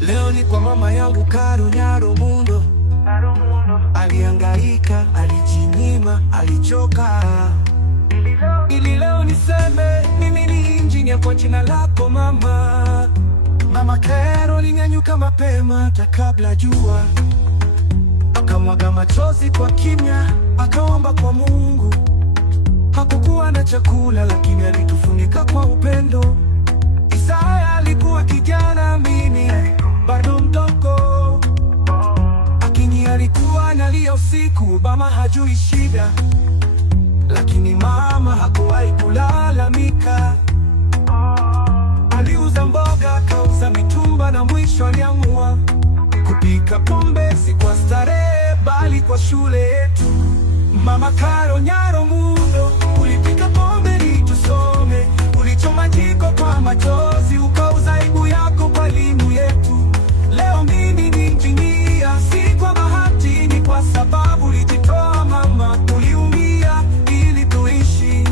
Leo ni kwa mama yangu Caro Nyaromundo. Alihangaika, alijinyima, alichoka, ili leo niseme mimi ni injinia kwa jina lako mama. Mama Caro alinyanyuka mapema hata kabla jua, akamwaga machozi kwa kimya, akaomba kwa Mungu. Hakukuwa na chakula, lakini alitufunika kwa upendo. Isaya alikuwa kijana amini, bado mdogo, lakini alikuwa analia usiku. Mama hajui shida, lakini mama hakuwahi kulalamika. Aliuza mboga, akauza mitumba, na mwisho aliamua kupika pombe, si kwa starehe bali kwa shule yetu. Mama Caro Nyaromundo, ulipika pombe ili tusome, ulichoma jiko kwa machozi, ukauza aibu yako kwa elimu yetu. Leo mimi ni injinia, si kwa bahati, ni kwa sababu ulijitoa mama. Uliumia ili tuishi.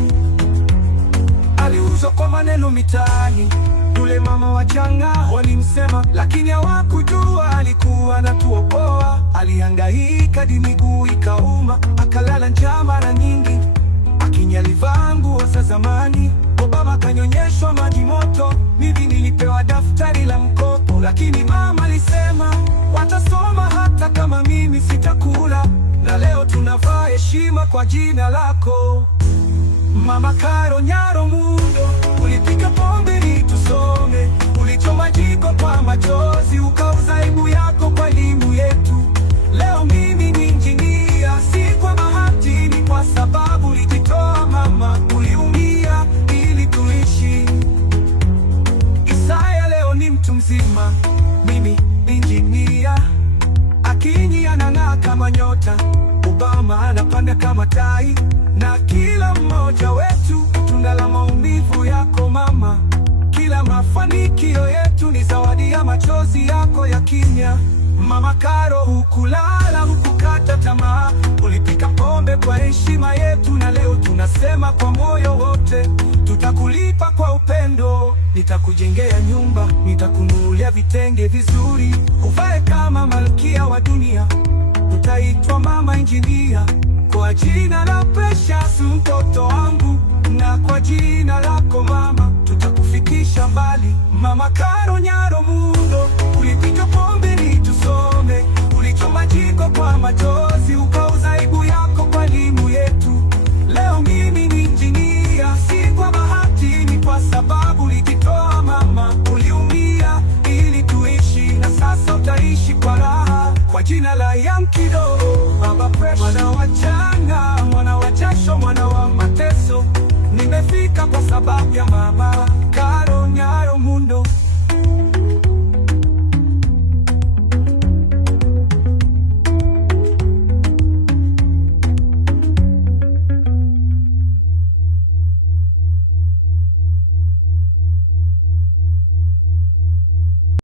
Aliuzwa kwa maneno mitaani, yule mama wachanga walimsema, lakini hawakujua alikuwa anatuokoa. Alihangaika hadi miguu ikauma, akalala njaa mara nyingi, lakini alivaa nguo za zamani. Baba akanyonyeshwa maji moto, mimi nilipewa daftari la mkopo, lakini mama alisema watasoma hata kama mimi sitakula. Na leo tunavaa heshima kwa jina lako Mama Caro Nyaromundo. Ulipika pombe ili tusome, ulichoma jiko kwa machozi, ukauza aibu yako kwa elimu yetu. Leo mimi ni injinia, si kwa bahati, ni kwa sababu ulijitoa mama. Uliumia ili tuishi. Isaya leo ni mtu mzima, mimi injinia. Akinyi anang'aa kama nyota, Obama anapanda kama tai, na kila mmoja wetu tunala maumivu yako mama. Kila mafanikio yetu ni zawadi ya machozi yako ya kimya. Mama Caro, hukulala, hukukata tamaa, ulipika pombe kwa heshima yetu, na leo tunasema kwa moyo wote, tutakulipa kwa upendo. Nitakujengea nyumba, nitakununulia vitenge vizuri, uvae kama malkia wa dunia. Utaitwa mama injinia, kwa jina la Precious mtoto wangu, na kwa jina lako mama tutakufikisha mbali. Mama Caro Nyaromundo, ulipika pombe ili tusome, ulichoma jiko kwa machozi, ukauza aibu yako kwa elimu yetu. Leo mimi ni injinia, si kwa bahati, ni kwa sababu ulijitoa mama. Uliumia ili tuishi, na sasa utaishi kwa raha kwa jina la Yankido. Baba Precious, mwana wa changa, mwana wa jasho, mwana wa mateso, nimefika kwa sababu ya mama Caro.